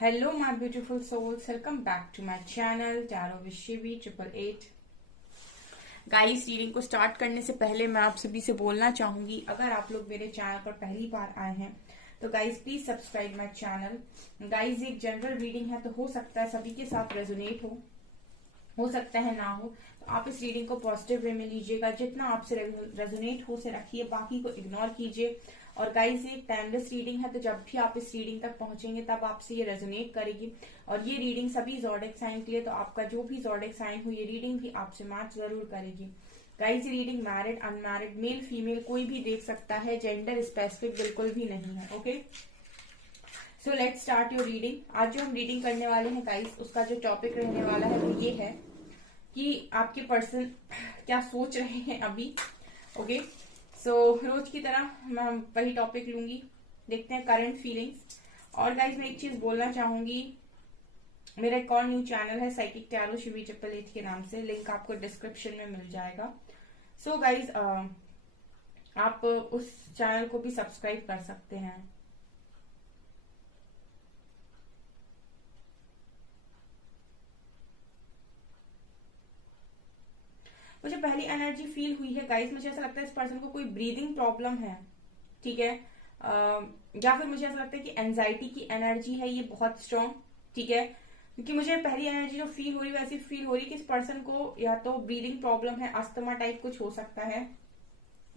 Hello my beautiful souls, welcome back to my channel Tarot with Shivi 888। Guys, reading को start करने से पहले मैं आप सभी से बोलना चाहूंगी, अगर आप लोग मेरे चैनल पर पहली बार आए हैं तो guys please subscribe my channel. Guys, एक जनरल रीडिंग है तो हो सकता है सभी के साथ रेजोनेट हो सकता है ना हो, तो आप इस रीडिंग को पॉजिटिव वे में लीजिएगा। जितना आपसे रेजोनेट हो से रखिए, बाकी को इग्नोर कीजिए। और गाइस, ये टाइमलेस रीडिंग है, तो जब भी आप इस रीडिंग तक पहुंचेंगे तब आपसे ये रेजोनेट करेगी। और ये रीडिंग सभी ज़ोडिएक साइन के लिए, तो आपका जो भी ज़ोडिएक साइन हो ये रीडिंग भी आपसे मैच जरूर करेगी। गाइस, ये reading married, unmarried, male female कोई भी देख सकता है, जेंडर स्पेसिफिक बिल्कुल भी नहीं है। Okay, so let's start your reading. आज जो हम रीडिंग करने वाले हैं गाइस, उसका जो टॉपिक रहने वाला है वो ये है कि आपके पर्सन क्या सोच रहे हैं अभी। ओके, सो रोज की तरह मैं वही टॉपिक लूंगी, देखते हैं करंट फीलिंग्स। और गाइज, मैं एक चीज बोलना चाहूंगी, मेरा एक और न्यू चैनल है साइकिक टैरो शिवी 888 के नाम से, लिंक आपको डिस्क्रिप्शन में मिल जाएगा। सो गाइज, आप उस चैनल को भी सब्सक्राइब कर सकते हैं। मुझे पहली एनर्जी फील हुई है गाइस, मुझे ऐसा लगता है इस पर्सन को कोई ब्रीदिंग प्रॉब्लम है, ठीक है। या फिर मुझे ऐसा लगता है कि एंजाइटी की एनर्जी है ये बहुत स्ट्रॉन्ग, ठीक है। क्योंकि मुझे पहली एनर्जी जो फील हो रही है वैसी फील हो रही है कि इस पर्सन को या तो ब्रीदिंग प्रॉब्लम है, अस्थमा टाइप कुछ हो सकता है।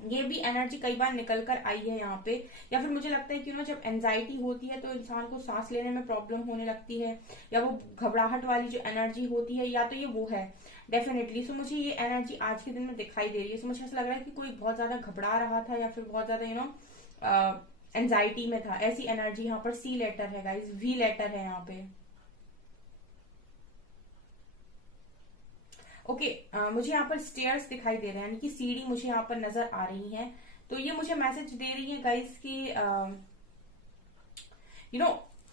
ये भी एनर्जी कई बार निकल कर आई है यहाँ पे। या फिर मुझे लगता है कि ना, जब एंजाइटी होती है तो इंसान को सांस लेने में प्रॉब्लम होने लगती है, या वो घबराहट वाली जो एनर्जी होती है, या तो ये वो है डेफिनेटली। सो मुझे ये एनर्जी आज के दिन में दिखाई दे रही है। सो मुझे ऐसा लग रहा है कि कोई बहुत ज्यादा घबरा रहा था या फिर बहुत ज्यादा एंजाइटी में था, ऐसी एनर्जी यहाँ पर। सी लेटर है गाइज, वी लेटर है यहाँ पे। ओके, मुझे यहाँ पर स्टेयर्स दिखाई दे रहे हैं, यानी कि सीढ़ी मुझे यहाँ पर नजर आ रही है। तो ये मुझे मैसेज दे रही है गाइस कि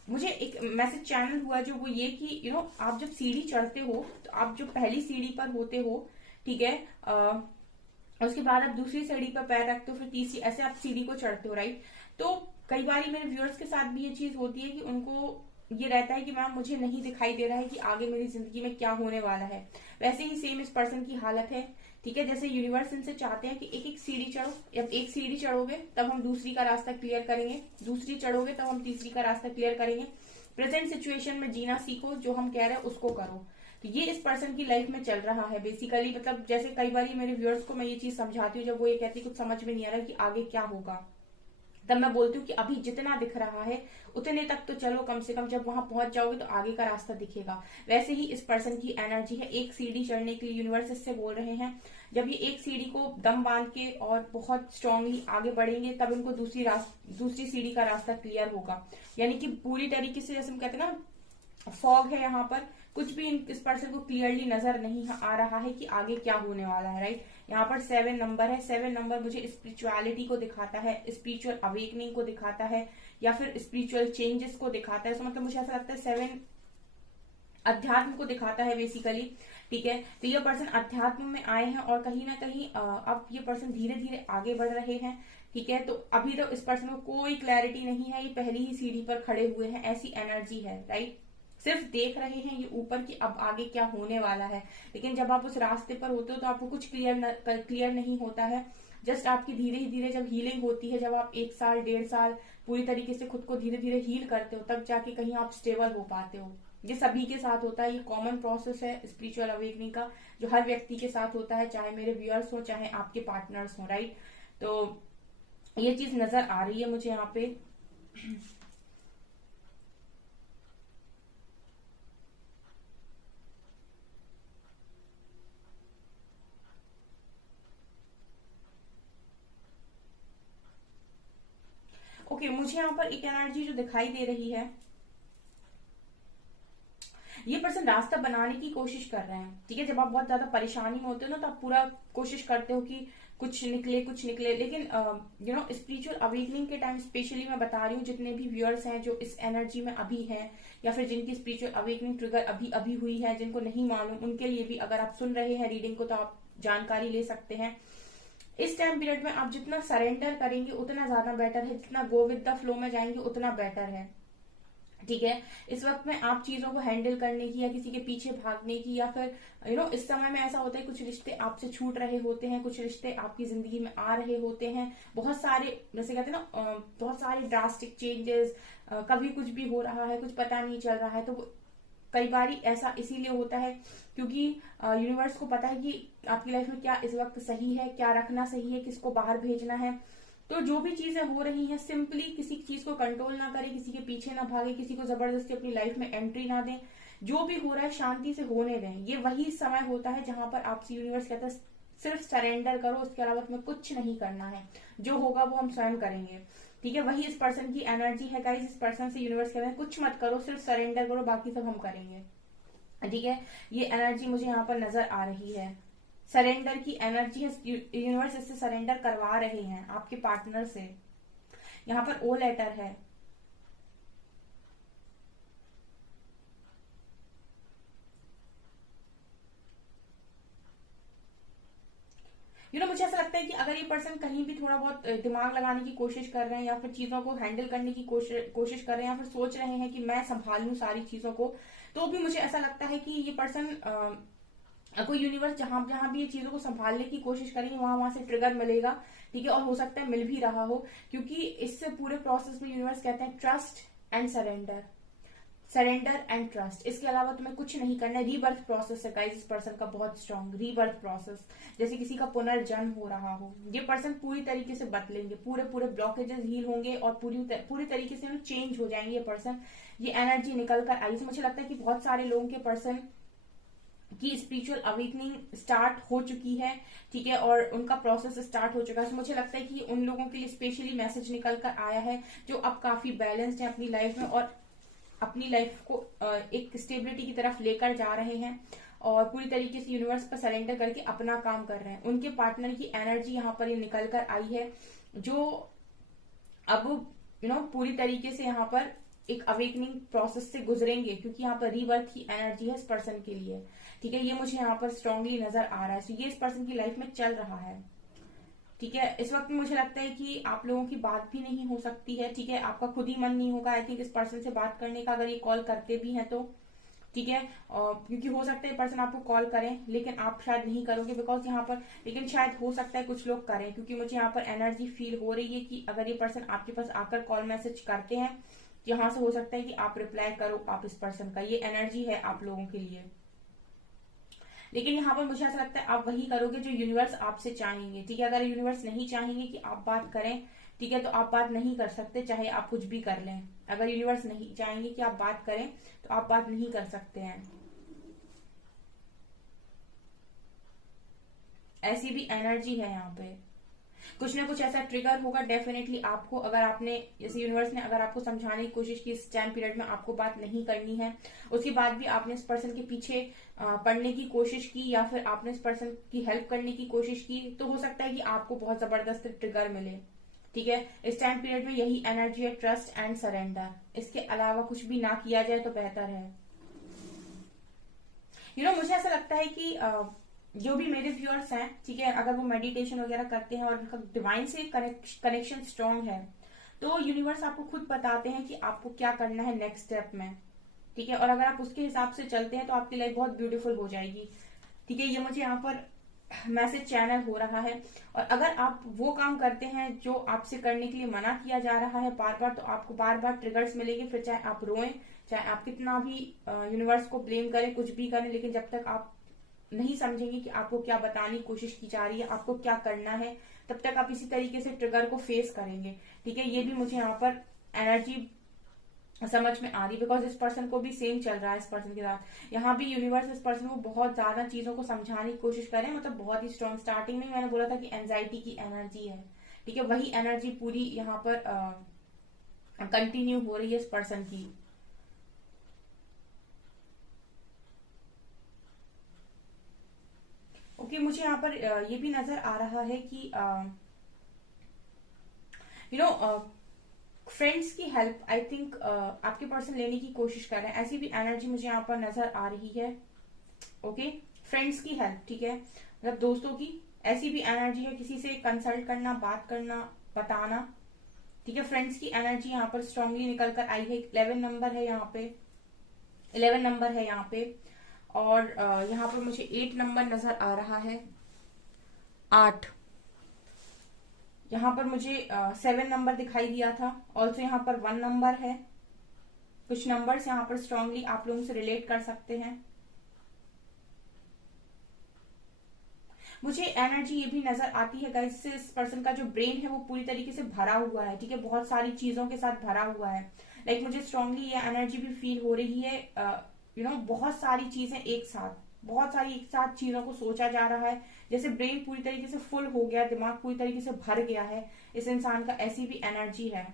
मुझे एक मैसेज चैनल हुआ जो वो ये कि आप जब सीढ़ी चढ़ते हो तो आप जो पहली सीढ़ी पर होते हो, ठीक है, उसके बाद आप दूसरी सीढ़ी पर पैर रखते हो, फिर तीसरी, ऐसे आप सीढ़ी को चढ़ते हो, राइट। तो कई बार मेरे व्यूअर्स के साथ भी ये चीज होती है कि उनको ये रहता है कि मैम मुझे नहीं दिखाई दे रहा है कि आगे मेरी जिंदगी में क्या होने वाला है। वैसे ही सेम इस पर्सन की हालत है, ठीक है। जैसे यूनिवर्स इनसे चाहते हैं कि एक एक सीढ़ी चढ़ो, जब एक सीढ़ी चढ़ोगे तब हम दूसरी का रास्ता क्लियर करेंगे, दूसरी चढ़ोगे तब हम तीसरी का रास्ता क्लियर करेंगे। प्रेजेंट सिचुएशन में जीना सीखो, जो हम कह रहे हैं उसको करो। तो ये इस पर्सन की लाइफ में चल रहा है बेसिकली। मतलब जैसे कई बार मेरे व्यूअर्स को मैं ये चीज समझाती हूँ, जब वो ये कहती है कुछ समझ में नहीं आ रहा कि आगे क्या होगा, तब मैं बोलती हूँ कि अभी जितना दिख रहा है उतने तक तो चलो, कम से कम जब वहां पहुंच जाओगे तो आगे का रास्ता दिखेगा। वैसे ही इस पर्सन की एनर्जी है, एक सीढ़ी चढ़ने के लिए यूनिवर्स इससे बोल रहे हैं। जब ये एक सीढ़ी को दम बांध के और बहुत स्ट्रांगली आगे बढ़ेंगे तब इनको दूसरी सीढ़ी का रास्ता क्लियर होगा। यानी कि पूरी तरीके से, जैसे हम कहते हैं ना, फॉग है यहाँ पर, कुछ भी इस पर्सन को क्लियरली नजर नहीं आ रहा है कि आगे क्या होने वाला है, राइट। यहाँ पर 7 नंबर है। 7 नंबर मुझे स्पिरिचुअलिटी को दिखाता है, स्पिरिचुअल अवेकनिंग को दिखाता है, या फिर स्पिरिचुअल चेंजेस को दिखाता है। तो मतलब मुझे ऐसा लगता है 7 अध्यात्म को दिखाता है बेसिकली, ठीक है। तो ये पर्सन अध्यात्म में आए हैं और कहीं ना कहीं अब ये पर्सन धीरे धीरे आगे बढ़ रहे हैं, ठीक है। तो अभी तो इस पर्सन को कोई क्लैरिटी नहीं है, ये पहली ही सीढ़ी पर खड़े हुए हैं, ऐसी एनर्जी है, राइट। सिर्फ देख रहे हैं ये ऊपर की अब आगे क्या होने वाला है। लेकिन जब आप उस रास्ते पर होते हो तो आपको कुछ क्लियर नहीं होता है। जस्ट आपकी धीरे धीरे जब हीलिंग होती है, जब आप 1 साल 1.5 साल पूरी तरीके से खुद को धीरे धीरे हील करते हो, तब जाके कहीं आप स्टेबल हो पाते हो। ये सभी के साथ होता है, ये कॉमन प्रोसेस है स्पिरिचुअल अवेकनिंग का, जो हर व्यक्ति के साथ होता है, चाहे मेरे व्यूअर्स हो चाहे आपके पार्टनर्स हो, राइट। तो ये चीज नजर आ रही है मुझे यहाँ पे। ओके, मुझे यहाँ पर एक एनर्जी जो दिखाई दे रही है, ये पर्सन रास्ता बनाने की कोशिश कर रहे हैं, ठीक है। जब आप बहुत ज्यादा परेशानी में होते हो ना, तो आप पूरा कोशिश करते हो कि कुछ निकले कुछ निकले। लेकिन स्पिरिचुअल अवेकनिंग के टाइम स्पेशली मैं बता रही हूँ, जितने भी व्यूअर्स हैं जो इस एनर्जी में अभी हैं, या फिर जिनकी स्पिरिचुअल अवेकनिंग ट्रिगर अभी अभी हुई है, जिनको नहीं मालूम, उनके लिए भी अगर आप सुन रहे हैं रीडिंग को तो आप जानकारी ले सकते हैं। इस टाइम पीरियड में आप जितना सरेंडर करेंगे उतना ज्यादा बेटर है, जितना गो विद द फ्लो में जाएंगे उतना बेटर है, ठीक है। इस वक्त में आप चीजों को हैंडल करने की या किसी के पीछे भागने की, या फिर इस समय में ऐसा होता है कुछ रिश्ते आपसे छूट रहे होते हैं, कुछ रिश्ते आपकी जिंदगी में आ रहे होते हैं, बहुत सारे जैसे कहते हैं ना बहुत सारे ड्रास्टिक चेंजेस, कभी कुछ भी हो रहा है, कुछ पता नहीं चल रहा है। तो कई बार ऐसा इसीलिए होता है क्योंकि यूनिवर्स को पता है कि आपकी लाइफ में क्या इस वक्त सही है, क्या रखना सही है, किसको बाहर भेजना है। तो जो भी चीजें हो रही हैं, सिंपली किसी चीज को कंट्रोल ना करें, किसी के पीछे ना भागे, किसी को जबरदस्ती अपनी लाइफ में एंट्री ना दें। जो भी हो रहा है शांति से होने दें। ये वही समय होता है जहां पर आपसे यूनिवर्स कहता है सिर्फ सरेंडर करो, उसके अलावा तुम्हें कुछ नहीं करना है, जो होगा वो हम स्वयं करेंगे। ठीक है, वही इस पर्सन की एनर्जी है गाइस। इस पर्सन से यूनिवर्स कह रहे हैं कुछ मत करो, सिर्फ सरेंडर करो, बाकी सब हम करेंगे। ठीक है, ये एनर्जी मुझे यहाँ पर नजर आ रही है, सरेंडर की एनर्जी है। यूनिवर्स इससे सरेंडर करवा रहे हैं आपके पार्टनर से। यहाँ पर ओ लेटर है। मुझे ऐसा लगता है कि अगर ये पर्सन कहीं भी थोड़ा बहुत दिमाग लगाने की कोशिश कर रहे हैं, या फिर चीजों को हैंडल करने की कोशिश कर रहे हैं, या फिर सोच रहे हैं कि मैं संभाल लूं सारी चीजों को, तो भी मुझे ऐसा लगता है कि ये पर्सन कोई यूनिवर्स जहां जहां भी ये चीजों को संभालने की कोशिश करेंगे वहां वहां से ट्रिगर मिलेगा। ठीक है, और हो सकता है मिल भी रहा हो, क्योंकि इससे पूरे प्रोसेस में यूनिवर्स कहते हैं trust and surrender, surrender and trust. इसके अलावा तुम्हें कुछ नहीं करना है। रीबर्थ प्रोसेस है गाइस इस पर्सन का बहुत स्ट्रांग, रीबर्थ प्रोसेस, जैसे किसी का पुनर्जन्म हो रहा हो। ये पर्सन पूरी तरीके से बदलेंगे, पूरे पूरे ब्लॉकेजेस हील होंगे और पूरी तरीके से चेंज हो जाएंगे ये पर्सन। ये एनर्जी निकल कर आई। मुझे लगता है कि बहुत सारे लोगों के पर्सन की स्पिरिचुअल अवेकनिंग स्टार्ट हो चुकी है। ठीक है, और उनका प्रोसेस स्टार्ट हो चुका है। मुझे लगता है कि उन लोगों के लिए स्पेशली मैसेज निकल कर आया है जो अब काफी बैलेंस्ड है अपनी लाइफ में, और अपनी लाइफ को एक स्टेबिलिटी की तरफ लेकर जा रहे हैं, और पूरी तरीके से यूनिवर्स पर सरेंडर करके अपना काम कर रहे हैं। उनके पार्टनर की एनर्जी यहाँ पर ये निकल कर आई है, जो अब पूरी तरीके से यहाँ पर एक अवेकनिंग प्रोसेस से गुजरेंगे, क्योंकि यहाँ पर रीबर्थ की एनर्जी है इस पर्सन के लिए। ठीक है, ये मुझे यहाँ पर स्ट्रांगली नजर आ रहा है। तो ये इस पर्सन की लाइफ में चल रहा है। ठीक है, इस वक्त मुझे लगता है कि आप लोगों की बात भी नहीं हो सकती है। ठीक है, आपका खुद ही मन नहीं होगा आई थिंक इस पर्सन से बात करने का, अगर ये कॉल करते भी हैं तो। ठीक है, क्योंकि हो सकता है पर्सन आपको कॉल करें लेकिन आप शायद नहीं करोगे, बिकॉज यहाँ पर, लेकिन शायद हो सकता है कुछ लोग करें, क्योंकि मुझे यहाँ पर एनर्जी फील हो रही है कि अगर ये पर्सन आपके पास आकर कॉल मैसेज करते हैं, यहाँ से हो सकता है कि आप रिप्लाई करो आप इस पर्सन का। ये एनर्जी है आप लोगों के लिए। लेकिन यहाँ पर मुझे ऐसा लगता है आप वही करोगे जो यूनिवर्स आपसे चाहेंगे। ठीक है, अगर यूनिवर्स नहीं चाहेंगे कि आप बात करें, ठीक है, तो आप बात नहीं कर सकते, चाहे आप कुछ भी कर लें। अगर यूनिवर्स नहीं चाहेंगे कि आप बात करें तो आप बात नहीं कर सकते हैं। ऐसी भी एनर्जी है यहाँ पे। कुछ ना कुछ ऐसा ट्रिगर होगा डेफिनेटली आपको, अगर आपने, जैसे यूनिवर्स ने अगर आपको समझाने की कोशिश की इस टाइम पीरियड में आपको बात नहीं करनी है, उसके बाद भी आपने इस पर्सन के पीछे पड़ने की कोशिश की, या फिर आपने इस पर्सन की हेल्प करने की कोशिश की, तो हो सकता है कि आपको बहुत जबरदस्त ट्रिगर मिले। ठीक है, इस टाइम पीरियड में यही एनर्जी है, ट्रस्ट एंड सरेंडर। इसके अलावा कुछ भी ना किया जाए तो बेहतर है। मुझे ऐसा लगता है कि जो भी मेरे व्यूअर्स हैं, ठीक है, अगर वो मेडिटेशन वगैरह करते हैं और उनका डिवाइन से कनेक्शन स्ट्रांग है, तो यूनिवर्स आपको खुद बताते हैं कि आपको क्या करना है नेक्स्ट स्टेप में। ठीक है, और अगर आप उसके हिसाब से चलते हैं तो आपकी लाइफ बहुत ब्यूटीफुल हो जाएगी। ठीक है, ये मुझे यहाँ पर मैसेज चैनल हो रहा है। और अगर आप वो काम करते हैं जो आपसे करने के लिए मना किया जा रहा है बार बार, तो आपको बार बार ट्रिगर्स मिलेंगे। फिर चाहे आप रोएं, चाहे आप कितना भी यूनिवर्स को ब्लेम करें, कुछ भी करें, लेकिन जब तक आप नहीं समझेंगे कि आपको क्या बताने की कोशिश की जा रही है, आपको क्या करना है, तब तक आप इसी तरीके से ट्रिगर को फेस करेंगे। ठीक है, ये भी मुझे यहाँ पर एनर्जी समझ में आ रही है, बिकॉज इस पर्सन को भी सेम चल रहा है। इस पर्सन के साथ यहाँ भी यूनिवर्स इस पर्सन को बहुत ज्यादा चीजों को समझाने की कोशिश करें, मतलब बहुत ही स्ट्रॉन्ग। स्टार्टिंग में मैंने बोला था कि एंजाइटी की एनर्जी है। ठीक है, वही एनर्जी पूरी यहाँ पर कंटिन्यू हो रही है इस पर्सन की। ओके, मुझे यहाँ पर ये भी नजर आ रहा है कि फ्रेंड्स की हेल्प आई थिंक आपके पर्सन लेने की कोशिश कर रहे हैं। ऐसी भी एनर्जी मुझे यहाँ पर नजर आ रही है। ओके, फ्रेंड्स की हेल्प, ठीक है, मतलब दोस्तों की ऐसी भी एनर्जी है, किसी से कंसल्ट करना, बात करना, बताना। ठीक है, फ्रेंड्स की एनर्जी यहाँ पर स्ट्रांगली निकल कर आई है। 11 नंबर है यहाँ पे, 11 नंबर है यहाँ पे, और यहाँ पर मुझे 8 नंबर नजर आ रहा है, 8। यहाँ पर मुझे 7 नंबर दिखाई दिया था। ऑल्सो यहाँ पर 1 नंबर है। कुछ नंबर्स यहाँ पर स्ट्रांगली आप लोगों से रिलेट कर सकते हैं। मुझे एनर्जी ये भी नजर आती है गाइस, इस पर्सन का जो ब्रेन है वो पूरी तरीके से भरा हुआ है, ठीक है, बहुत सारी चीजों के साथ भरा हुआ है। लाइक मुझे स्ट्रांगली ये एनर्जी भी फील हो रही है, बहुत सारी चीजें एक साथ, बहुत सारी एक साथ चीजों को सोचा जा रहा है, जैसे ब्रेन पूरी तरीके से फुल हो गया, दिमाग पूरी तरीके से भर गया है इस इंसान का, ऐसी भी एनर्जी है।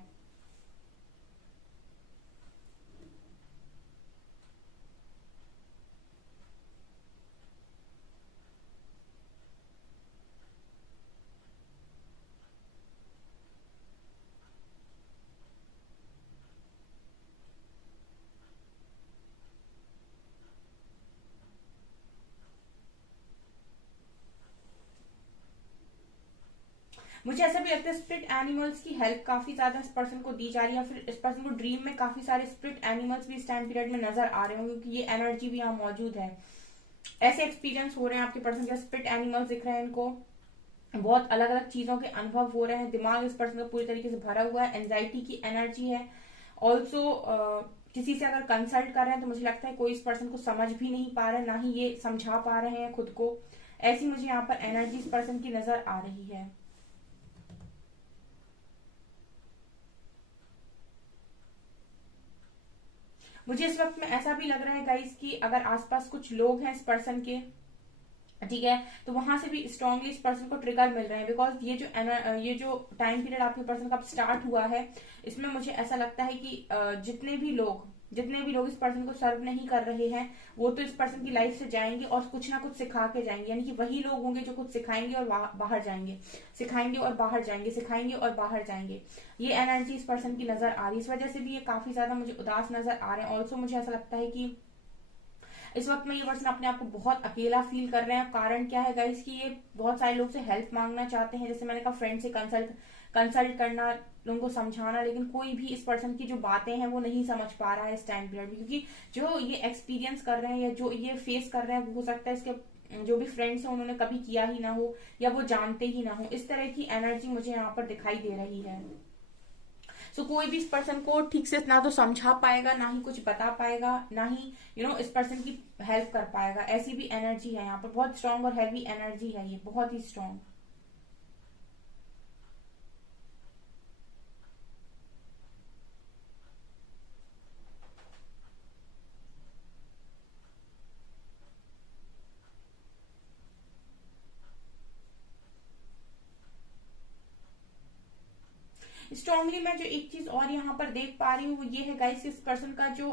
मुझे ऐसा भी लगता है स्पिरिट एनिमल्स की हेल्प काफी ज्यादा इस पर्सन को दी जा रही है, या फिर इस पर्सन को ड्रीम में काफी सारे स्पिरिट एनिमल्स भी इस टाइम पीरियड में नजर आ रहे होंगे, क्योंकि ये एनर्जी भी यहाँ मौजूद है। ऐसे एक्सपीरियंस हो रहे हैं आपके पर्सन के, स्पिरिट एनिमल्स दिख रहे हैं इनको, बहुत अलग अलग चीजों के अनुभव हो रहे हैं, दिमाग इस पर्सन का पूरी तरीके से भरा हुआ है, एंजाइटी की एनर्जी है। ऑल्सो किसी से अगर कंसल्ट कर रहे हैं तो मुझे लगता है कोई इस पर्सन को समझ भी नहीं पा रहा है, ना ही ये समझा पा रहे हैं खुद को। ऐसी मुझे यहाँ पर एनर्जी इस पर्सन की नजर आ रही है। मुझे इस वक्त में ऐसा भी लग रहा है गाइस कि अगर आसपास कुछ लोग हैं इस पर्सन के, ठीक है, तो वहां से भी स्ट्रांगली इस पर्सन को ट्रिगर मिल रहे हैं, बिकॉज ये जो टाइम पीरियड आपके पर्सन का स्टार्ट हुआ है, इसमें मुझे ऐसा लगता है कि जितने भी लोग इस पर्सन को सर्व नहीं कर रहे हैं, वो तो इस पर्सन की लाइफ से जाएंगे और कुछ ना कुछ सिखा के जाएंगे, यानी कि वही लोग होंगे जो कुछ सिखाएंगे और बाहर जाएंगे, सिखाएंगे और बाहर जाएंगे, सिखाएंगे और बाहर जाएंगे। ये एनर्जी इस पर्सन की नजर आ रही है, इस वजह से भी ये काफी ज्यादा मुझे उदास नजर आ रहे हैं। ऑल्सो मुझे ऐसा लगता है कि इस वक्त में ये पर्सन अपने आप को बहुत अकेला फील कर रहे हैं। कारण क्या है गाइस कि ये बहुत सारे लोग से हेल्प मांगना चाहते हैं, जैसे मैंने कहा फ्रेंड से कंसल्ट करना, लोगों को समझाना, लेकिन कोई भी इस पर्सन की जो बातें हैं वो नहीं समझ पा रहा है इस टाइम पीरियड में, क्योंकि जो ये एक्सपीरियंस कर रहे हैं या जो ये फेस कर रहे हैं, वो हो सकता है इसके जो भी फ्रेंड्स हैं उन्होंने कभी किया ही ना हो, या वो जानते ही ना हो। इस तरह की एनर्जी मुझे यहाँ पर दिखाई दे रही है। कोई भी इस पर्सन को ठीक से ना तो समझा पाएगा, ना ही कुछ बता पाएगा, ना ही इस पर्सन की हेल्प कर पाएगा। ऐसी भी एनर्जी है यहाँ पर, बहुत स्ट्रांग और हैवी एनर्जी है ये, बहुत ही स्ट्रांग। स्ट्रांगली मैं जो एक चीज और यहाँ पर देख पा रही हूँ वो ये है गाइस, इस पर्सन का जो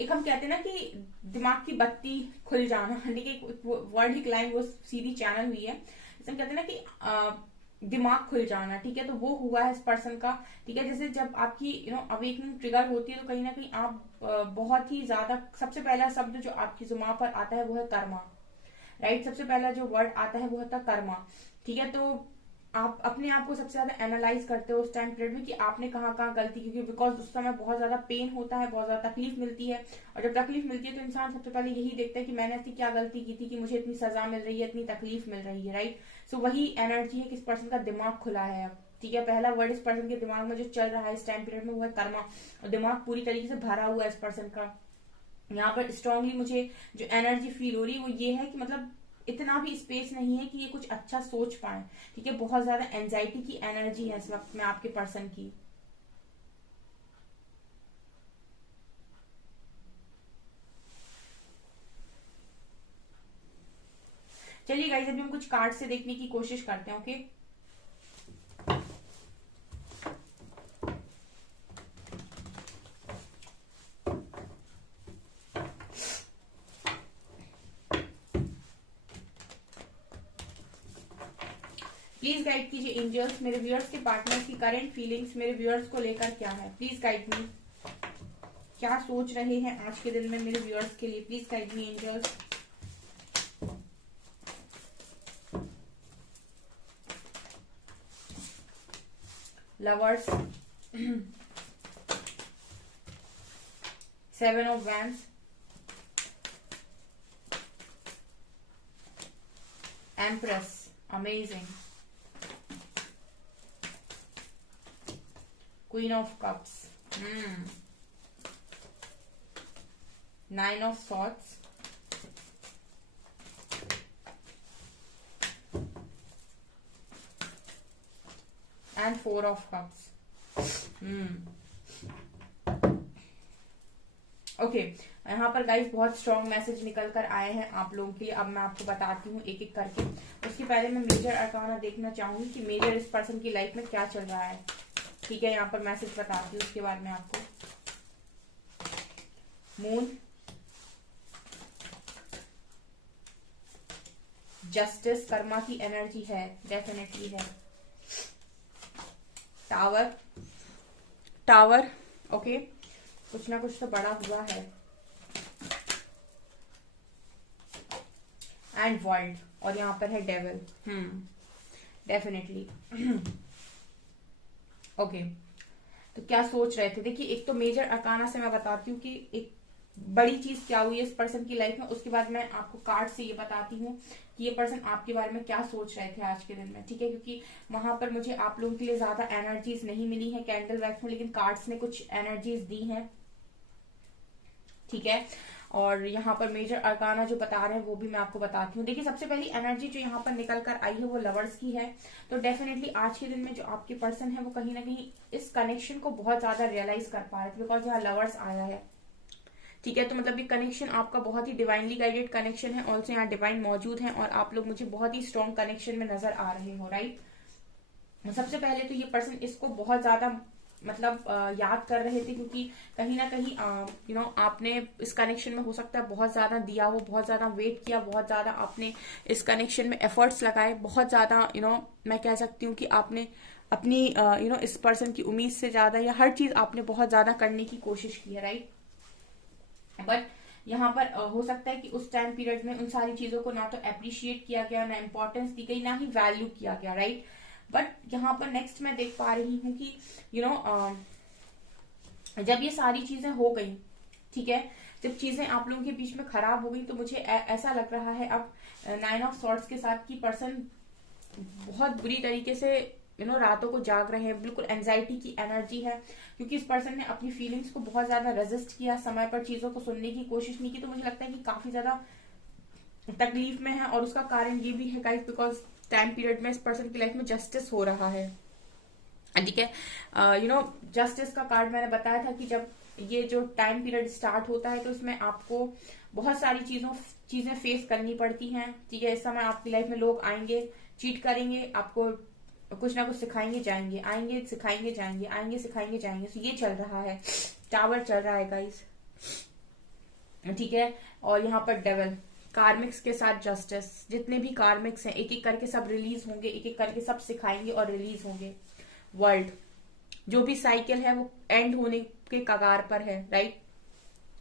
एक हम कहते हैं ना कि दिमाग की बत्ती खुल जाना, ठीक है, वर्ड ही लाइन वो सीधी चैनल हुई है, इसे हम कहते हैं ना कि दिमाग खुल जाना, ठीक है, तो वो हुआ है इस पर्सन का, ठीक है। जैसे जब आपकी अवेकनिंग ट्रिगर होती है तो कहीं ना कहीं आप बहुत ही ज्यादा, सबसे पहला शब्द जो आपकी जुबान पर आता है वो है कर्मा, राइट, सबसे पहला जो वर्ड आता है वो होता है कर्मा, ठीक है। तो आप अपने आप को सबसे ज्यादा एनालाइज करते हो उस टाइम पीरियड में कि आपने कहाँ कहाँ गलती की, क्योंकि बिकॉज उस समय बहुत ज्यादा पेन होता है, बहुत ज्यादा तकलीफ मिलती है, और जब तकलीफ मिलती है तो इंसान सबसे पहले यही देखता है कि मैंने ऐसी क्या गलती की थी कि मुझे इतनी सजा मिल रही है, इतनी तकलीफ मिल रही है, राइट। सो वही एनर्जी है कि इस पर्सन का दिमाग खुला है अब, ठीक है। पहला वर्ड इस पर्सन के दिमाग में जो चल रहा है इस टाइम पीरियड में वो है कर्मा, और दिमाग पूरी तरीके से भरा हुआ है इस पर्सन का। यहाँ पर स्ट्रांगली मुझे जो एनर्जी फील हो रही है वो ये है कि मतलब इतना भी स्पेस नहीं है कि ये कुछ अच्छा सोच पाए, ठीक है, बहुत ज्यादा एंजाइटी की एनर्जी है इस वक्त में आपके पर्सन की। चलिए गाइस अभी हम कुछ कार्ड से देखने की कोशिश करते हैं, ओके। प्लीज गाइड कीजिए एंजल्स, मेरे व्यूअर्स के पार्टनर्स की करंट फीलिंग्स मेरे व्यूअर्स को लेकर क्या है, प्लीज गाइड मी, क्या सोच रहे हैं आज के दिन में मेरे व्यूअर्स के लिए, please guide me angels. Lovers, 7 of Wands, Empress, amazing, Queen of Cups, 9 of Swords, and 4 of Cups. Okay यहाँ पर गाइस बहुत स्ट्रॉन्ग मैसेज निकल कर आए हैं आप लोगों के लिए। अब मैं आपको बताती हूँ एक एक करके। उसके पहले मैं मेजर अरकाना देखना चाहूंगी कि मेजर इस पर्सन की लाइफ में क्या चल रहा है। ठीक है, यहाँ पर मैसेज बताती हूँ, उसके बाद में आपको मून, जस्टिस, कर्मा की एनर्जी है, डेफिनेटली है। टावर, ओके, कुछ ना कुछ तो बड़ा हुआ है। एंड वर्ल्ड, और यहाँ पर है डेविल, डेफिनेटली। ओके, तो क्या सोच रहे थे? देखिए, एक तो मेजर अरकाना से मैं बताती हूँ कि एक बड़ी चीज क्या हुई है इस पर्सन की लाइफ में। उसके बाद मैं आपको कार्ड से ये बताती हूँ कि ये पर्सन आपके बारे में क्या सोच रहे थे आज के दिन में। ठीक है, क्योंकि वहां पर मुझे आप लोगों के लिए ज्यादा एनर्जीज नहीं मिली है कैंडल वैक्स में, लेकिन कार्ड्स ने कुछ एनर्जीज दी हैं। ठीक है, और यहाँ पर मेजर अरकाना जो बता रहे हैं वो भी मैं आपको बताती हूँ। देखिए, सबसे पहली एनर्जी जो यहाँ पर निकल कर आई है वो लवर्स की है। तो डेफिनेटली आज के दिन में जो आपके पर्सन है वो कहीं ना कहीं इस कनेक्शन को बहुत ज्यादा रियलाइज कर पा रहे थे, बिकॉज यहाँ लवर्स आया है। ठीक है, तो मतलब ये कनेक्शन आपका बहुत ही डिवाइनली गाइडेड कनेक्शन है। ऑल्सो यहाँ डिवाइन मौजूद है और आप लोग मुझे बहुत ही स्ट्रॉन्ग कनेक्शन में नजर आ रहे हो, राइट। सबसे पहले तो ये पर्सन इसको बहुत ज्यादा मतलब याद कर रहे थे, क्योंकि कहीं ना कहीं आपने इस कनेक्शन में हो सकता है बहुत ज्यादा दिया हो, बहुत ज्यादा वेट किया, बहुत ज्यादा आपने इस कनेक्शन में एफर्ट्स लगाए, बहुत ज्यादा मैं कह सकती हूँ कि आपने अपनी इस पर्सन की उम्मीद से ज्यादा या हर चीज आपने बहुत ज्यादा करने की कोशिश की है, राइट। बट यहाँ पर हो सकता है कि उस टाइम पीरियड में उन सारी चीजों को ना तो अप्रिशिएट किया गया, ना इंपॉर्टेंस दी गई, ना ही वैल्यू किया गया, राइट। बट यहाँ पर नेक्स्ट मैं देख पा रही हूँ कि जब ये सारी चीजें हो गई, ठीक है, जब चीजें आप लोगों के बीच में खराब हो गई, तो मुझे ऐसा लग रहा है अब 9 ऑफ सॉर्ड्स के साथ की पर्सन बहुत बुरी तरीके से रातों को जाग रहे हैं। बिल्कुल एंजाइटी की एनर्जी है, क्योंकि इस पर्सन ने अपनी फीलिंग्स को बहुत ज्यादा रेजिस्ट किया, समय पर चीजों को सुनने की कोशिश नहीं की। तो मुझे लगता है कि काफी ज्यादा तकलीफ में है, और उसका कारण ये भी है गाइस, बिकॉज टाइम पीरियड में इस पर्सन की लाइफ में जस्टिस हो रहा है। ठीक है, जस्टिस का कार्ड मैंने बताया था कि जब ये जो टाइम पीरियड स्टार्ट होता है तो इसमें आपको बहुत सारी चीजें फेस करनी पड़ती हैं। ठीक है, इस समय आपकी लाइफ में लोग आएंगे, चीट करेंगे, आपको कुछ ना कुछ सिखाएंगे जाएंगे, आएंगे सिखाएंगे जाएंगे, आएंगे सिखाएंगे जाएंगे। तो ये चल रहा है, टावर चल रहा है गाइस। ठीक है, और यहाँ पर डेविल, कार्मिक्स के साथ जस्टिस, जितने भी कार्मिक्स हैं एक एक करके सब रिलीज होंगे, एक एक करके सब सिखाएंगे और रिलीज होंगे। वर्ल्ड, जो भी साइकिल है वो एंड होने के कगार पर है, राइट।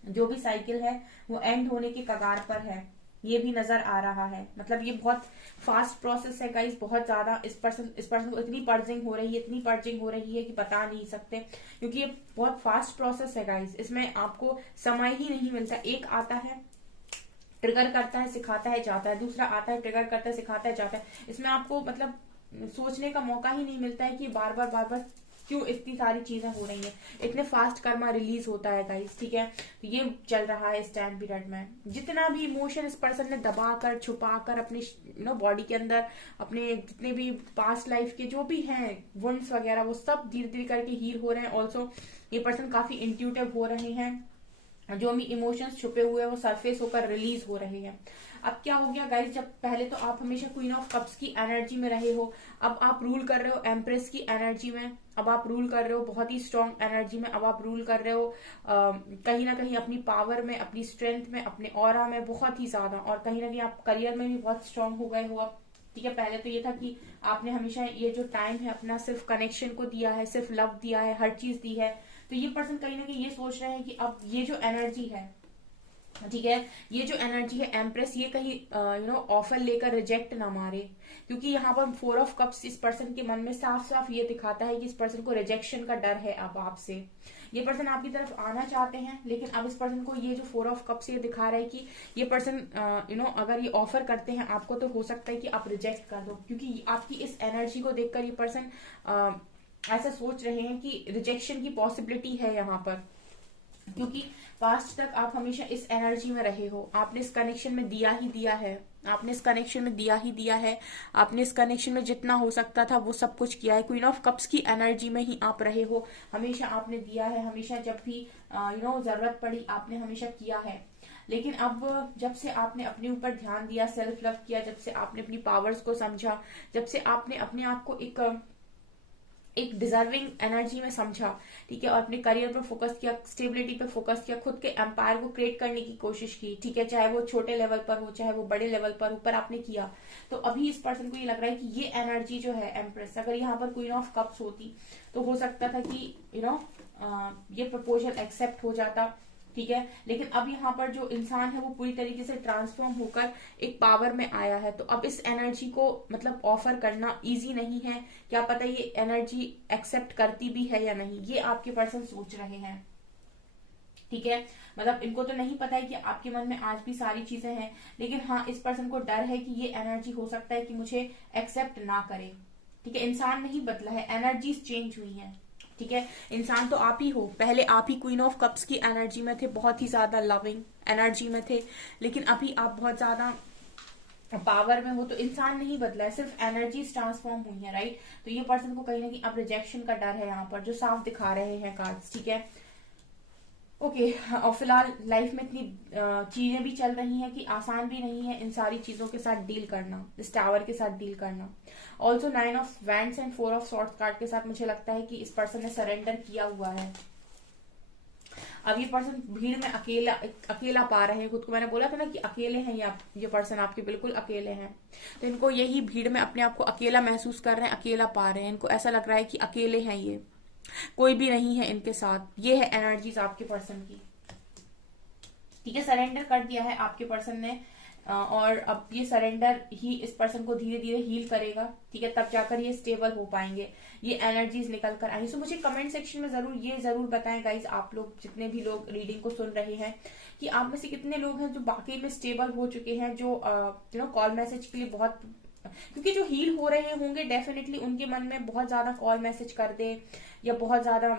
जो भी साइकिल है वो एंड होने के कगार पर है, ये भी नजर आ रहा है। मतलब ये बहुत फास्ट प्रोसेस है गाइस, बहुत ज्यादा इस पर्सन को इतनी पर्जिंग हो रही है, इतनी पर्जिंग हो रही है कि बता नहीं सकते, क्योंकि ये बहुत फास्ट प्रोसेस है गाइस। इसमें आपको समय ही नहीं मिलता। एक आता है, ट्रिगर करता है, सिखाता है, जाता है, दूसरा आता है, ट्रिगर करता है, सिखाता है, जाता है। इसमें आपको मतलब सोचने का मौका ही नहीं मिलता है कि बार बार क्यों इतनी सारी चीजें हो रही हैं, इतने फास्ट कर्मा रिलीज होता है गाइस। ठीक है, तो ये चल रहा है इस टाइम पीरियड में। जितना भी इमोशन इस पर्सन ने दबाकर छुपाकर अपने बॉडी के अंदर, अपने जितने भी पास्ट लाइफ के जो भी हैं वुंड्स वगैरह, वो सब धीरे धीरे करके हील हो रहे हैं। ऑल्सो ये पर्सन काफी इंट्यूटिव हो रहे हैं, जो भी इमोशंस छुपे हुए हैं वो सरफेस होकर रिलीज हो रहे हैं। अब क्या हो गया गाइस, जब पहले तो आप हमेशा क्वीन ऑफ कप्स की एनर्जी में रहे हो, अब आप रूल कर रहे हो एम्प्रेस की एनर्जी में, अब आप रूल कर रहे हो बहुत ही स्ट्रॉन्ग एनर्जी में, अब आप रूल कर रहे हो कहीं ना कहीं अपनी पावर में, अपनी स्ट्रेंथ में, अपने ऑरा में बहुत ही ज्यादा, और कहीं ना कहीं आप करियर में भी बहुत स्ट्रांग हो गए हो अब। ठीक है, पहले तो ये था कि आपने हमेशा ये जो टाइम है अपना सिर्फ कनेक्शन को दिया है, सिर्फ लव दिया है, हर चीज दी है। तो ये पर्सन कहीं ना कहीं ये सोच रहे हैं कि अब ये जो एनर्जी है ठीक है। ये जो एनर्जी है एम्प्रेस, ये कहीं ऑफर लेकर रिजेक्ट ना मारे, क्योंकि यहाँ पर 4 ऑफ कप्स इस पर्सन के मन में साफ साफ ये दिखाता है कि इस पर्सन को रिजेक्शन का डर है अब आपसे। ये पर्सन आपकी तरफ आना चाहते हैं, लेकिन अब इस पर्सन को ये जो 4 ऑफ कप्स ये दिखा रहा है कि ये पर्सन अगर ये ऑफर करते हैं आपको, तो हो सकता है कि आप रिजेक्ट कर दो, क्योंकि आपकी इस एनर्जी को देखकर ये पर्सन ऐसा सोच रहे हैं कि रिजेक्शन की पॉसिबिलिटी है यहाँ पर, क्योंकि पास्ट तक आप हमेशा इस एनर्जी में रहे हो, आपने इस कनेक्शन में दिया ही दिया है, आपने इस कनेक्शन में दिया ही दिया है, आपने इस कनेक्शन में जितना हो सकता था वो सब कुछ किया है। क्वीन ऑफ कप्स की एनर्जी में ही आप रहे हो, हमेशा आपने दिया है, हमेशा जब भी जरूरत पड़ी आपने हमेशा किया है। लेकिन अब जब से आपने अपने ऊपर ध्यान दिया, सेल्फ लव किया, जब से आपने अपनी पावर्स को समझा, जब से आपने अपने आप को एक डिजर्विंग एनर्जी में समझा, ठीक है, और अपने करियर पर फोकस किया, स्टेबिलिटी पर फोकस किया, खुद के एम्पायर को क्रिएट करने की कोशिश की, ठीक है, चाहे वो छोटे लेवल पर हो चाहे वो बड़े लेवल पर हो, पर आपने किया। तो अभी इस पर्सन को ये लग रहा है कि ये एनर्जी जो है एम्प्रेस, अगर यहाँ पर क्वीन ऑफ कप्स होती तो हो सकता था कि ये प्रपोजल एक्सेप्ट हो जाता, ठीक है। लेकिन अब यहाँ पर जो इंसान है वो पूरी तरीके से ट्रांसफॉर्म होकर एक पावर में आया है, तो अब इस एनर्जी को मतलब ऑफर करना इजी नहीं है। क्या पता ये एनर्जी एक्सेप्ट करती भी है या नहीं, ये आपके पर्सन सोच रहे हैं, ठीक है। मतलब इनको तो नहीं पता है कि आपके मन में आज भी सारी चीजें हैं, लेकिन हाँ इस पर्सन को डर है कि ये एनर्जी हो सकता है कि मुझे एक्सेप्ट ना करे, ठीक है। इंसान नहीं बदला है, एनर्जीज चेंज हुई है, ठीक है। इंसान तो आप ही हो, पहले आप ही क्वीन ऑफ कप्स की एनर्जी में थे, बहुत ही ज्यादा लविंग एनर्जी में थे, लेकिन अभी आप बहुत ज्यादा पावर में हो, तो इंसान नहीं बदला है, सिर्फ एनर्जीज ट्रांसफॉर्म हुई है, राइट। तो ये पर्सन को कहीं ना कहीं अब रिजेक्शन का डर है यहाँ पर, जो साफ दिखा रहे हैं कार्ड्स, ठीक है। ओके और फिलहाल लाइफ में इतनी चीजें भी चल रही हैं कि आसान भी नहीं है इन सारी चीजों के साथ डील करना, इस टावर के साथ डील करना। Also 9 of wands and 4 of swords card के साथ मुझे लगता है कि इस पर्सन ने सरेंडर किया हुआ है। अब ये पर्सन भीड़ में अकेला पा रहे हैं खुद को, मैंने बोला था ना कि अकेले हैं ये पर्सन आपके बिल्कुल अकेले हैं, तो इनको यही भीड़ में अपने आप को अकेला महसूस कर रहे हैं, अकेला पा रहे हैं, इनको ऐसा लग रहा है कि अकेले हैं, ये कोई भी नहीं है इनके साथ। ये है एनर्जीज आपके पर्सन की, ठीक है। सरेंडर कर दिया है आपके पर्सन ने, और अब ये सरेंडर ही इस पर्सन को धीरे धीरे हील करेगा, ठीक है, तब जाकर ये स्टेबल हो पाएंगे, ये एनर्जीज निकल कर आएंगी। सो मुझे कमेंट सेक्शन में जरूर बताएं गाइज, आप लोग जितने भी लोग रीडिंग को सुन रहे हैं, कि आप में से कितने लोग हैं जो बाकी में स्टेबल हो चुके हैं, जो कॉल मैसेज के लिए बहुत, क्योंकि जो हील हो रहे होंगे डेफिनेटली उनके मन में बहुत ज्यादा कॉल मैसेज कर दे, या बहुत ज्यादा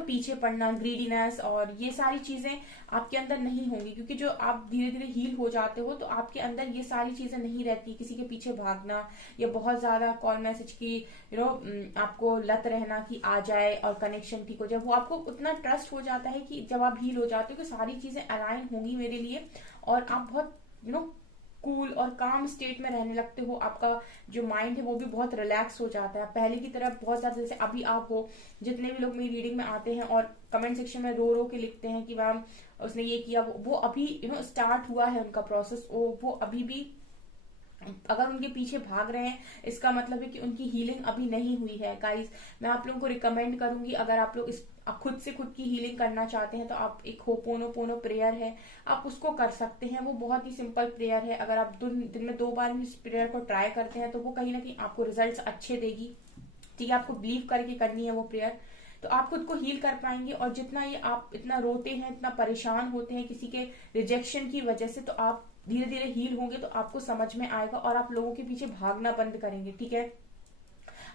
पीछे पड़ना, ग्रीडीनेस और ये सारी चीजें आपके अंदर नहीं होंगी, क्योंकि जो आप धीरे धीरे हील हो जाते हो तो आपके अंदर ये सारी चीजें नहीं रहती, किसी के पीछे भागना या बहुत ज्यादा कॉल मैसेज की आपको लत रहना कि आ जाए और कनेक्शन ठीक हो जाए। वो आपको उतना ट्रस्ट हो जाता है कि जब आप हील हो जाते हो कि सारी चीजें अलाइन होंगी मेरे लिए, और आप बहुत कूल और काम स्टेट में रहने लगते हो, आपका जो माइंड है वो भी बहुत रिलैक्स हो जाता है, पहले की तरह बहुत ज्यादा, जैसे अभी आप हो, जितने भी लोग मेरी रीडिंग में आते हैं और कमेंट सेक्शन में रो रो के लिखते हैं कि मैम उसने ये किया, वो अभी स्टार्ट हुआ है उनका प्रोसेस, वो अभी भी अगर उनके पीछे भाग रहे हैं इसका मतलब है कि उनकी हीलिंग अभी नहीं हुई है। गाइस मैं आप लोगों को रिकमेंड करूंगी, अगर आप लोग इस खुद से खुद की हीलिंग करना चाहते हैं तो आप एक होपोनोपोनो प्रेयर है, आप उसको कर सकते हैं। वो बहुत ही सिंपल प्रेयर है, अगर आप दिन में 2 बार इस प्रेयर को ट्राई करते हैं तो वो कहीं ना कहीं आपको रिजल्ट्स अच्छे देगी, ठीक है। आपको बिलीव करके करनी है वो प्रेयर, तो आप खुद को हील कर पाएंगे। और जितना ये आप इतना रोते हैं, इतना परेशान होते हैं किसी के रिजेक्शन की वजह से, तो आप धीरे धीरे हील होंगे तो आपको समझ में आएगा और आप लोगों के पीछे भागना बंद करेंगे, ठीक है।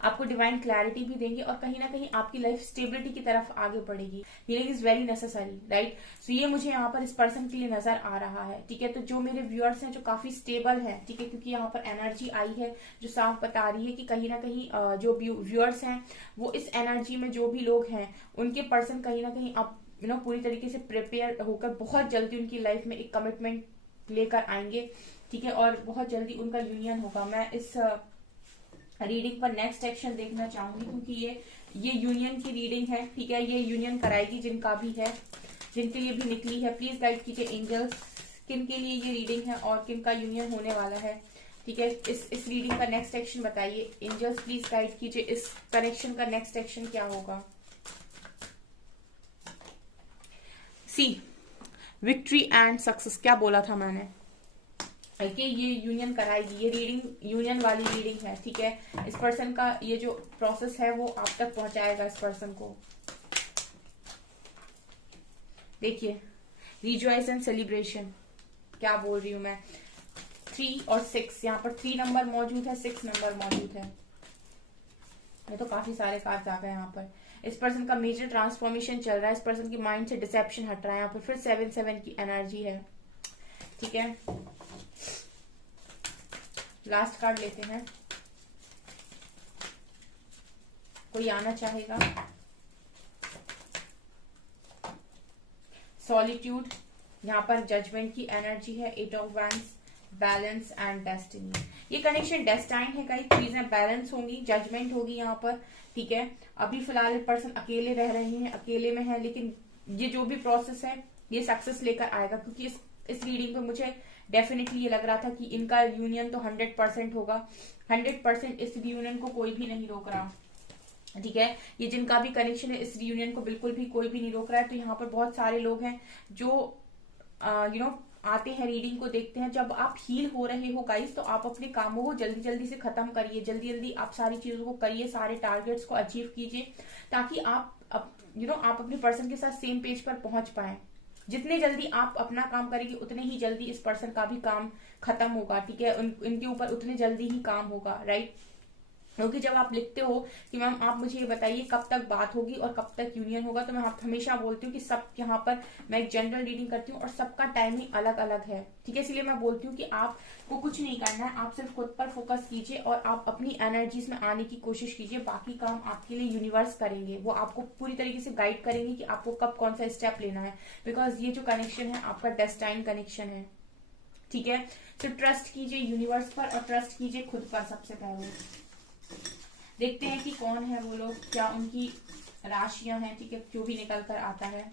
आपको डिवाइन क्लैरिटी भी देंगे और कहीं ना कहीं आपकी लाइफ स्टेबिलिटी की तरफ आगे बढ़ेगी। Healing is very necessary, right. So ये मुझे यहाँ पर इस पर्सन के लिए नजर आ रहा है, ठीक है। तो जो मेरे व्यूअर्स हैं जो काफी स्टेबल हैं, ठीक है, क्योंकि यहाँ पर एनर्जी आई है जो साफ बता रही है कि कहीं ना कहीं जो व्यूअर्स हैं वो इस एनर्जी में जो भी लोग हैं उनके पर्सन कहीं ना कहीं अब पूरी तरीके से प्रिपेयर होकर बहुत जल्दी उनकी लाइफ में एक कमिटमेंट लेकर आएंगे, ठीक है, और बहुत जल्दी उनका यूनियन होगा। मैं इस रीडिंग पर नेक्स्ट एक्शन देखना चाहूंगी, क्योंकि ये यूनियन की रीडिंग है, ठीक है। ये यूनियन कराएगी जिनका भी है, जिनके लिए भी निकली है। प्लीज गाइड कीजिए एंजल्स, किन के लिए ये रीडिंग है और किन का यूनियन होने वाला है, ठीक है। इस रीडिंग का नेक्स्ट एक्शन बताइए एंजल्स, प्लीज गाइड कीजिए इस कनेक्शन का नेक्स्ट एक्शन क्या होगा। सी विक्ट्री एंड सक्सेस, क्या बोला था मैंने कि ये यूनियन कराएगी, ये रीडिंग यूनियन वाली रीडिंग है, ठीक है। इस पर्सन का ये जो प्रोसेस है वो आप तक पहुंचाएगा इस पर्सन को। देखिए रिजॉइस एंड सेलिब्रेशन, क्या बोल रही हूं मैं, 3 और 6, यहाँ पर 3 नंबर मौजूद है, 6 नंबर मौजूद है। ये तो काफी सारे कार्ड आ गए यहाँ पर। इस पर्सन का मेजर ट्रांसफॉर्मेशन चल रहा है, इस पर्सन की माइंड से डिसेप्शन हट रहा है। यहाँ पर फिर 7 की एनर्जी है, ठीक है। लास्ट कार्ड लेते हैं, कोई आना चाहेगा। सॉलिट्यूड, यहाँ पर जजमेंट की एनर्जी है, 8 of wands, balance and destiny. ये कनेक्शन डेस्टाइन है, कई चीजें बैलेंस होंगी, जजमेंट होगी यहाँ पर, ठीक है। अभी फिलहाल पर्सन अकेले रह रहे हैं, अकेले में है, लेकिन ये जो भी प्रोसेस है ये सक्सेस लेकर आएगा, क्योंकि इस रीडिंग पे मुझे डेफिनेटली ये लग रहा था कि इनका यूनियन तो 100% होगा। 100% इस यूनियन को कोई भी नहीं रोक रहा, ठीक है। ये जिनका भी कनेक्शन है इस यूनियन को बिल्कुल भी कोई भी नहीं रोक रहा है। तो यहाँ पर बहुत सारे लोग हैं जो आते हैं, रीडिंग को देखते हैं। जब आप हील हो रहे हो गाइस, तो आप अपने कामों को जल्दी जल्दी से खत्म करिए, जल्दी जल्दी आप सारी चीजों को करिए, सारे टारगेट्स को अचीव कीजिए, ताकि आप आप अपने पर्सन के साथ सेम पेज पर पहुंच पाए। जितने जल्दी आप अपना काम करेंगे उतने ही जल्दी इस पर्सन का भी काम खत्म होगा, ठीक है। इनके ऊपर उतने जल्दी ही काम होगा, राइट। क्योंकि जब आप लिखते हो कि मैम आप मुझे ये बताइए कब तक बात होगी और कब तक यूनियन होगा, तो मैं आप हमेशा बोलती हूँ कि सब यहाँ पर मैं एक जनरल रीडिंग करती हूँ और सबका टाइमिंग अलग अलग है, ठीक है। इसलिए मैं बोलती हूँ कि आपको कुछ नहीं करना है, आप सिर्फ खुद पर फोकस कीजिए और आप अपनी एनर्जीज में आने की कोशिश कीजिए। बाकी काम आपके लिए यूनिवर्स करेंगे, वो आपको पूरी तरीके से गाइड करेंगे कि आपको कब कौन सा स्टेप लेना है, बिकॉज ये जो कनेक्शन है आपका डेस्टाइन कनेक्शन है, ठीक है। तो ट्रस्ट कीजिए यूनिवर्स पर और ट्रस्ट कीजिए खुद पर सबसे पहले। देखते हैं कि कौन है वो लोग, क्या उनकी राशियां हैं, ठीक है, जो भी निकल कर आता है।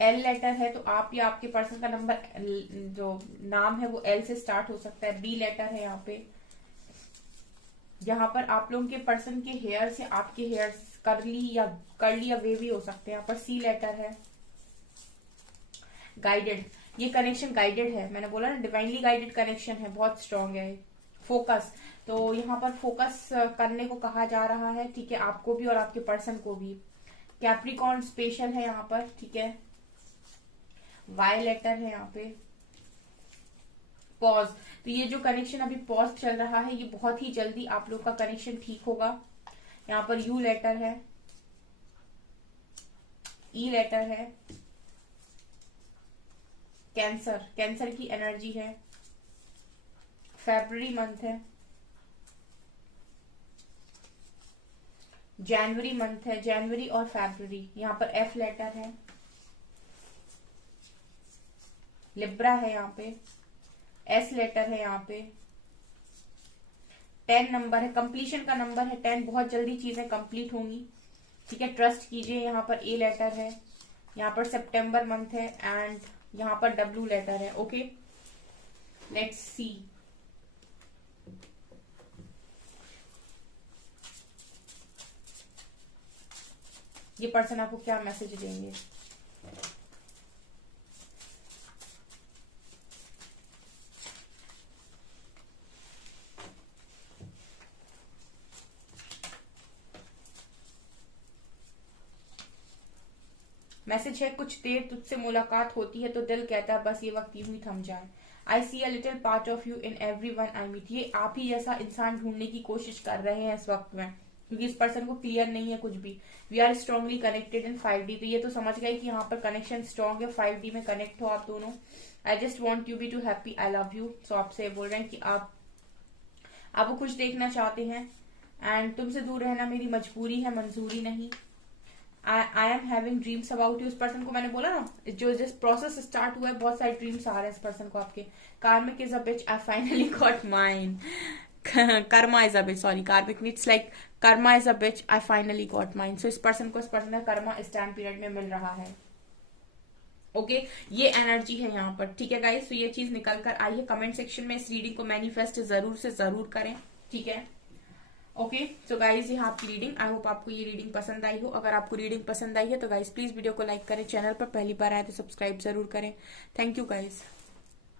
एल लेटर है तो आप या आपके पर्सन का नंबर, जो नाम है वो एल से स्टार्ट हो सकता है। बी लेटर है यहाँ पे, यहाँ पर आप लोगों के पर्सन के हेयर से आपके हेयर कर्ली या वेवी हो सकते हैं। यहाँ पर सी लेटर है, गाइडेड, ये कनेक्शन गाइडेड है, मैंने बोला ना डिवाइनली गाइडेड कनेक्शन है, बहुत स्ट्रांग है। फोकस, तो यहाँ पर फोकस करने को कहा जा रहा है, ठीक है, आपको भी और आपके पर्सन को भी। कैप्रिकॉर्न स्पेशल है यहाँ पर, ठीक है। वाई लेटर है यहाँ पे, पॉज, तो ये जो कनेक्शन अभी पॉज चल रहा है ये बहुत ही जल्दी आप लोग का कनेक्शन ठीक होगा। यहाँ पर यू लेटर है, ई लेटर है, कैंसर, कैंसर की एनर्जी है। फरवरी मंथ है, जनवरी मंथ है, जनवरी और फरवरी। यहाँ पर एफ लेटर है, लिब्रा है यहाँ पे, एस लेटर है यहाँ पे, 10 नंबर है, कंप्लीशन का नंबर है 10, बहुत जल्दी चीजें कंप्लीट होंगी, ठीक है। ट्रस्ट कीजिए, यहाँ पर ए लेटर है, यहाँ पर सितंबर मंथ है एंड यहाँ पर डब्ल्यू लेटर है। Okay, let's see. ये पर्सन आपको क्या मैसेज देंगे? मैसेज है, कुछ देर तुझसे मुलाकात होती है तो दिल कहता है बस ये वक्त यूं ही थम जाए। I see a little part of you in every one I meet. ये आप ही जैसा इंसान ढूंढने की कोशिश कर रहे हैं इस वक्त में, क्योंकि इस पर्सन को क्लियर नहीं है कुछ भी। We are strongly connected in 5D, तो ये तो समझ गए कि यहाँ पर कनेक्शन स्ट्रांग है, 5D में कनेक्ट हो आप दोनों। I just want you be to happy, I love you. So आपसे बोल रहे हैं कि आपको खुश देखना चाहते हैं एंड तुमसे दूर रहना मेरी मजबूरी है, मंजूरी नहीं। I am having dreams about you. इस पर्सन को मैंने बोला ना, जो जिस प्रोसेस स्टार्ट हुआ है बहुत सारे ड्रीम्स आ रहे हैं इस पर्सन को आपके। Karmic is a bitch, I finally got mine. Karma is a bitch, sorry, karmic meets like karma is a bitch, I finally got mine. So इस पर्सन को इस पर्सन का कर्मा इस टाइम पीरियड में मिल रहा है। ओके ये एनर्जी है यहाँ पर, ठीक है गाइस। तो ये चीज निकल कर आई है। कमेंट सेक्शन में इस रीडिंग को मैनिफेस्ट जरूर से जरूर करें, ठीक है। ओके सो गाइज, ये आपकी रीडिंग। आई होप आपको ये रीडिंग पसंद आई हो। अगर आपको रीडिंग पसंद आई है तो गाइज प्लीज वीडियो को लाइक करें, चैनल पर पहली बार आए तो सब्सक्राइब जरूर करें। Thank you guys.